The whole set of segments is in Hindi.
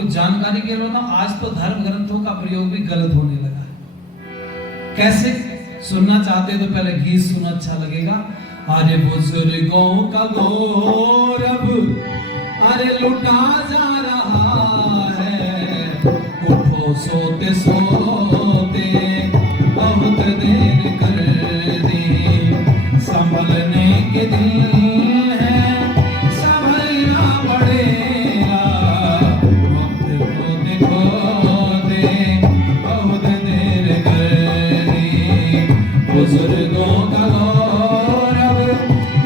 आपको जानकारी के लिए बताऊं, आज तो धर्म ग्रंथों का प्रयोग भी गलत होने लगा है। कैसे? सुनना चाहते तो पहले गीत सुनो, अच्छा लगेगा। अरे बुजुर्गों का गौरव अरे लुटा जा रहा है, उठो सोते सोते बहुत देर कर दी, संभलने के दिन है संभलना पड़ेगा, वक्त को देखो दे बहुत देर कर दी, बुजुर्गों का गौरव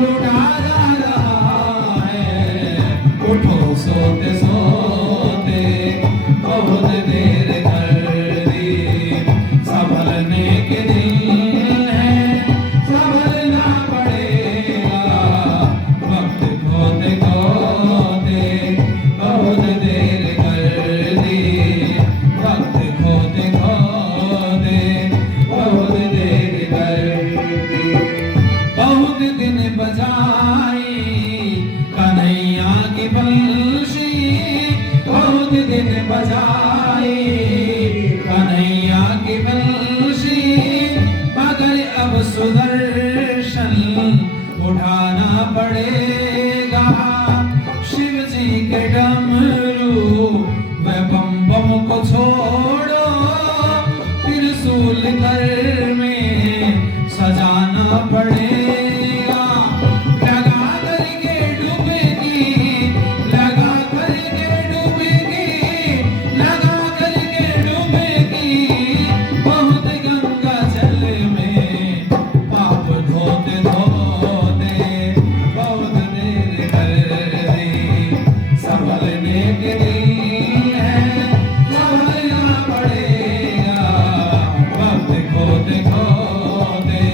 लुटा जा रहा है, उठो सोते सोते बहुत देर कर दी, संभलने के दिन है संभलना पड़ेगा, वक्त खोते खोते बहुत देर कर दी, वक्त खोते खोते बहुत देर कर दी। बहुत दिन बजाई कन्हैया की बंशी, बहुत दिन बजाई कन्हैया की बंशी, मगर अब सुदर्शन उठाना पड़ेगा, शिव जी के डमरू व बम बम को छोड़ो, त्रिशूल घर में सजाना पड़ेगा, लगा करके डुबकी, लगा करके डुबकी, लगा करके डुबकी, बहुत गंगा जल में पाप धोते धोते बहुत देर कर दी, संभलने के दिन है संभलना पड़ेगा, वक्त खोते खोते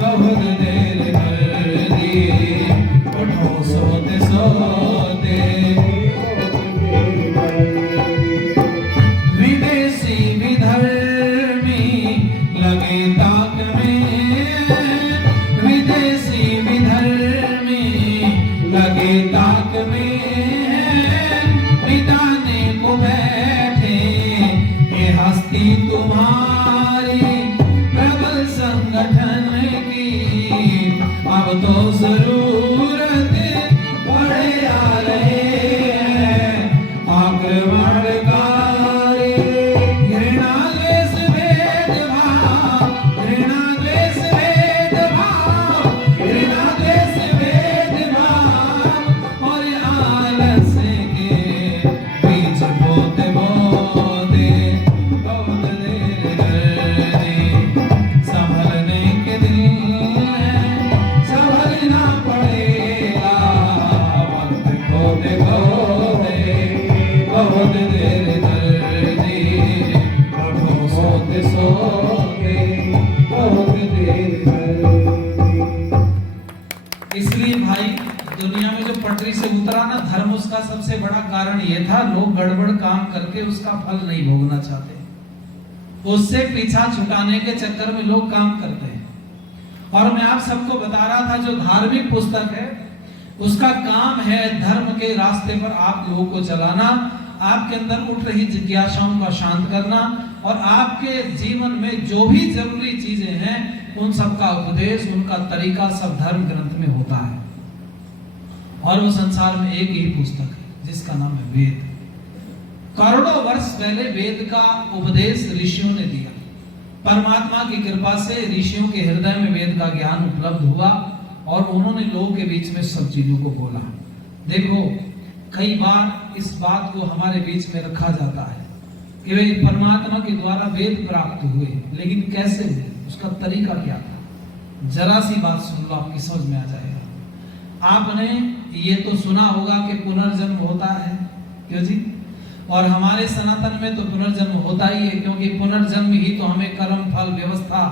बहुत देर कर दी, उठो सोते सोते विदेशी विधर्मी लगे ताक में, विदेशी विधर्मी लगे ताक में, पिताने को बैठे ये हस्ती तुम्हारी, प्रबल संगठन की अब तो जरूरत पड़े आ रहे हैं, आक्रमणकारी घृणा द्वेष भेदभाव, घृणा द्वेष भेदभाव, घृणा द्वेष भेदभाव, और आलस्य के बीच बोते बोते बहुत देर कर दी, संभलने के दिन है संभलना पड़ेगा, वक्त खोते खोते बहुत देर कर दी, उठो सोते सोते बहुत देर कर दी। इसलिए भाई दुनिया में जो पटरी से उतरा ना धर्म, उसका सबसे बड़ा कारण ये था, लोग गड़बड़ काम करके उसका फल नहीं भोगना चाहते, उससे पीछा छुटाने के चक्कर में लोग काम करते हैं। और मैं आप सबको बता रहा था, जो धार्मिक पुस्तक है उसका काम है धर्म के रास्ते पर आप लोगों को चलाना, आपके अंदर उठ रही जिज्ञासाओं का शांत करना, और आपके जीवन में जो भी जरूरी चीजें हैं उन सब का उपदेश, उनका तरीका सब धर्म ग्रंथ में होता है। और वो संसार में एक ही पुस्तक है जिसका नाम है वेद। करोड़ों वर्ष पहले वेद का उपदेश ऋषियों ने दिया, परमात्मा की कृपा से ऋषियों के हृदय में वेद का ज्ञान उपलब्ध हुआ और उन्होंने लोगों के बीच में सब चीजों को बोला। देखो, कई बार इस बात को हमारे बीच में रखा जाता है कि वे परमात्मा के द्वारा वेद प्राप्त हुए, लेकिन कैसे हुए, उसका तरीका क्या था? जरा सी बात सुन लो, आपकी समझ में आ जाएगा। आपने ये तो सुना होगा कि पुनर्जन्म होता है, क्यों जी? और हमारे सनातन में तो पुनर्जन्म होता ही है, क्योंकि पुनर्जन्म ही तो हमें कर्म फल व्यवस्था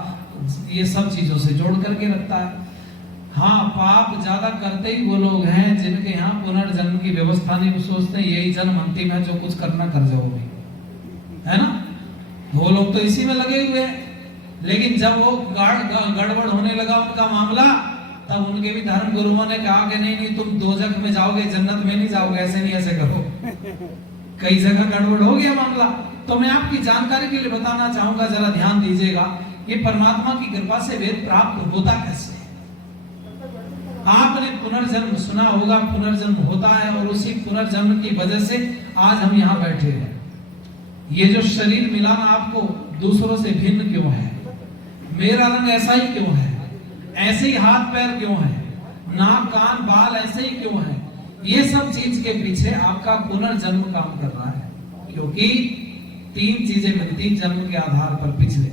ये सब चीजों से जोड़ करके रखता है। हाँ, पाप ज्यादा करते ही वो लोग हैं जिनके यहाँ पुनर्जन्म की व्यवस्था नहीं, वो सोचते हैं यही जन्म अंतिम है, जो कुछ करना कर जाओगे, है ना? वो लोग तो इसी में लगे हुए हैं। लेकिन जब वो गड़बड़ होने लगा उनका मामला, तब उनके भी धर्म गुरुओं ने कहा कि नहीं नहीं, तुम दोजख में जाओगे, जन्नत में नहीं जाओगे, ऐसे नहीं, ऐसे करो। कई जगह गड़बड़ हो गया मामला। तो मैं आपकी जानकारी के लिए बताना चाहूंगा, जरा ध्यान दीजिएगा, ये परमात्मा की कृपा से वेद प्राप्त होता कैसे है। आपने पुनर्जन्म सुना होगा, पुनर्जन्म होता है और उसी पुनर्जन्म की वजह से आज हम यहाँ बैठे हैं। ये जो शरीर मिला ना आपको, दूसरों से भिन्न क्यों है? मेरा रंग ऐसा ही क्यों है? ऐसे ही हाथ पैर क्यों है? नाक कान बाल ऐसे ही क्यों है? ये सब चीज के पीछे आपका पुनर्जन्म काम कर रहा है, क्योंकि 3 चीजें मिलती जन्म के आधार पर पिछले।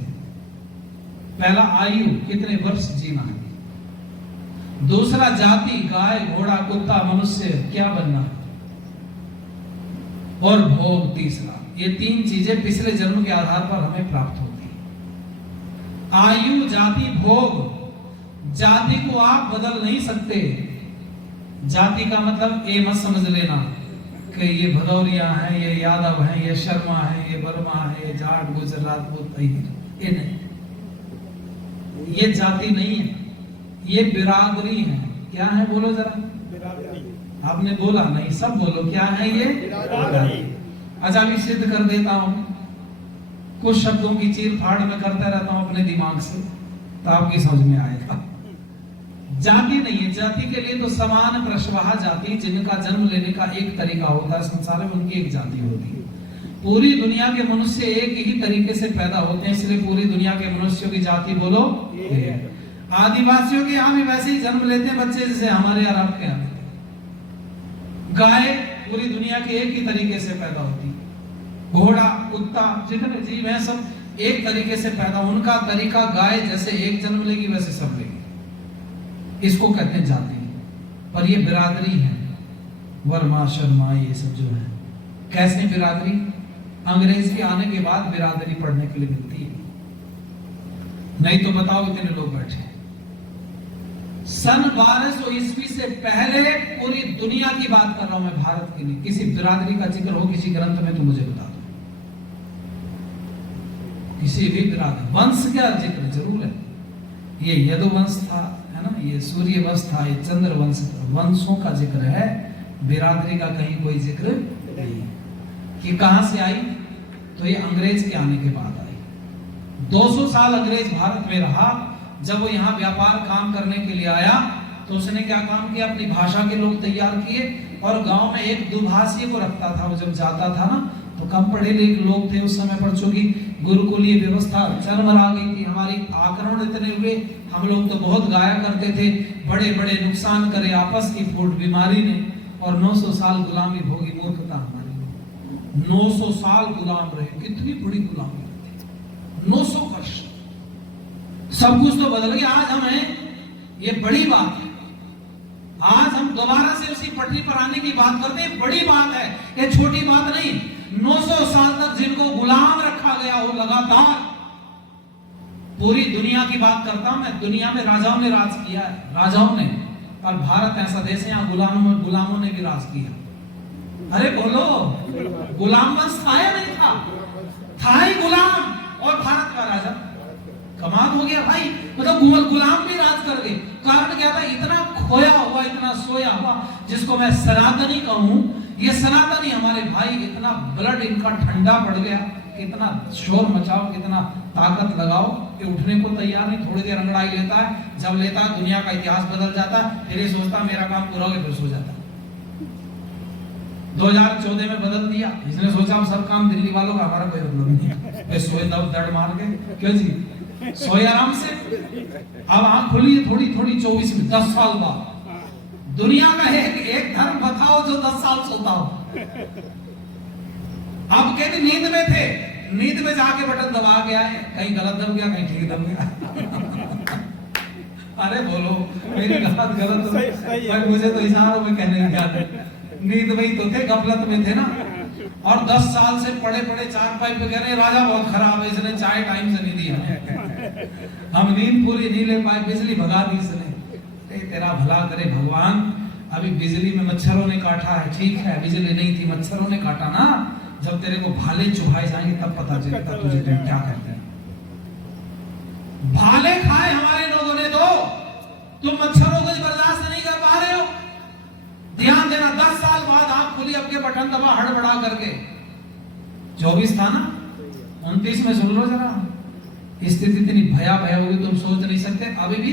पहला आयु, कितने वर्ष जीना है। दूसरा जाति, गाय घोड़ा कुत्ता मनुष्य क्या बनना है। और भोग तीसरा। ये 3 चीजें पिछले जन्म के आधार पर हमें प्राप्त होती है। आयु, जाति, भोग। जाति को आप बदल नहीं सकते। जाति का मतलब ये मत समझ लेना कि ये भदौरिया है, ये यादव है, ये शर्मा है, ये वर्मा है, ये जाट गुजर राजपूत, ये नहीं, ये जाति नहीं है, ये बिरादरी है। क्या है बोलो जरा? आपने बोला नहीं, सब बोलो, क्या है ये? अच्छा अभी सिद्ध कर देता हूं, कुछ शब्दों की चीर फाड़ में करता रहता हूं अपने दिमाग से, तो आपकी समझ में आएगा। जाति नहीं है। जाति के लिए तो समान प्रश्वाहा जाति, जिनका जन्म लेने का एक तरीका होता है संसार में, उनकी एक जाति होती है। पूरी दुनिया के मनुष्य एक ही तरीके से पैदा होते हैं, इसलिए पूरी दुनिया के मनुष्यों की जाति बोलो आदिवासियों के यहाँ भी वैसे ही जन्म लेते हैं बच्चे जैसे हमारे अरब के यहाँ। गाय पूरी दुनिया के एक ही तरीके से पैदा होती है। घोड़ा कुत्ता जितने जीव हैं सब एक तरीके से पैदा, उनका तरीका गाय जैसे एक जन्म लेगी वैसे सब लेगी। इसको कहते हैं जाति। पर ये बिरादरी है, वर्मा शर्मा ये सब जो है। कैसे बिरादरी? अंग्रेज के आने के बाद बिरादरी पढ़ने के लिए मिलती है, नहीं तो बताओ इतने लोग बैठे। सन 1200 ईस्वी से पहले पूरी दुनिया की बात कर रहा हूं मैं, भारत की नहीं। किसी बिरादरी का जिक्र हो किसी ग्रंथ में तो मुझे बता दो। किसी भी बिरादरी वंश का जिक्र जरूर है। ये यदुवंश था, है ना, ये सूर्य वंश था, ये चंद्र वंश था, वंशों का जिक्र है, बिरादरी का कहीं कोई जिक्र नहीं। कि कहां से आई? तो ये अंग्रेज के आने के बाद आई। 200 साल अंग्रेज भारत में रहा। जब वो यहाँ व्यापार काम करने के लिए आया तो उसने क्या काम किया? अपनी भाषा के लोग तैयार किए और गांव में एक दुभाषी को रखता था। वो जब जाता था ना तो कम पढ़े लिखे लोग थे उस समय पर, चूंकि गुरुकुलीय व्यवस्था चरमरा गई थी, हमारी आक्रमण इतने हुए, हम लोग तो बहुत गाया करते थे, बड़े बड़े नुकसान करे आपस की फूट बीमारी ने, और 900 साल गुलामी भोगी मूर्खता हमारी। 900 साल गुलाम रहे, कितनी बड़ी गुलामी, 900 वर्ष। सब कुछ तो बदल गया, आज हम हैं, ये बड़ी बात है। आज हम दोबारा से उसी पटरी पर आने की बात करते हैं, बड़ी बात है, ये छोटी बात नहीं। 900 साल तक जिनको गुलाम रखा गया हो लगातार, पूरी दुनिया की बात करता हूं मैं, दुनिया में राजाओं ने राज किया है, राजाओं ने, और भारत ऐसा देश है यहाँ गुलामों ने भी राज किया। अरे बोलो, गुलाम वंश था या नहीं था? था ही गुलाम, और भारत का राजा। कमाल हो गया भाई, मतलब गुलाम भी राज कर गए। कारण क्या था? इतना खोया हुआ, इतना सोया हुआ, जिसको मैं सनातनी कहूं, ये सनातनी हमारे भाई, इतना ब्लड इनका ठंडा पड़ गया, कितना शोर मचाओ, कितना ताकत लगाओ, कि उठने को तैयार नहीं। थोड़ी देर अंगड़ाई लेता है, जब लेता है दुनिया का इतिहास बदल जाता है, फिर ये सोचता मेरा काम पूरा हो गया, फिर सो जाता है। 2014 में बदल दिया, इसने सोचा हम सब काम दिल्ली वालों का, हमारा कोई मतलब नहीं, सोए दर्द मार के, क्यों जी सोए आराम से। अब आंख खुली है थोड़ी थोड़ी 24 में, 10 साल बाद दुनिया का एक धर्म बताओ जो 10 साल सोता हो। अब कहते नींद में थे, नींद में जाके बटन दबा के आए, कहीं गलत दब गया, कहीं ठीक दब गया। अरे बोलो, मेरी गलत भाई, मुझे तो इशारों में कहने की याद है। नींद में ही तो थे, गफलत में थे ना, और 10 साल से पड़े पड़े चारपाई पे कह रहे राजा बहुत खराब है, इसने चाय टाइम से नहीं दिया, हम नींद पूरी नहीं ले पाए, बिजली भगा दी इसने। तेरा भला करे भगवान, अभी बिजली में मच्छरों ने काटा है, ठीक है बिजली नहीं थी, मच्छरों ने काटा ना, जब तेरे को भाले चुभाए जाएंगे तब पता चलेगा तुझे तुम क्या कहते हैं। भाले खाए हमारे लोगों ने तो, तुम मच्छरों को बर्दाश्त नहीं कर पा रहे हो। ध्यान देना, 10 साल बाद आंख खुली, अब के बटन दबा हड़बड़ा करके, 24 था ना, 29 में सुन लो जरा, स्थिति इतनी भयावह होगी तुम सोच नहीं सकते। अभी भी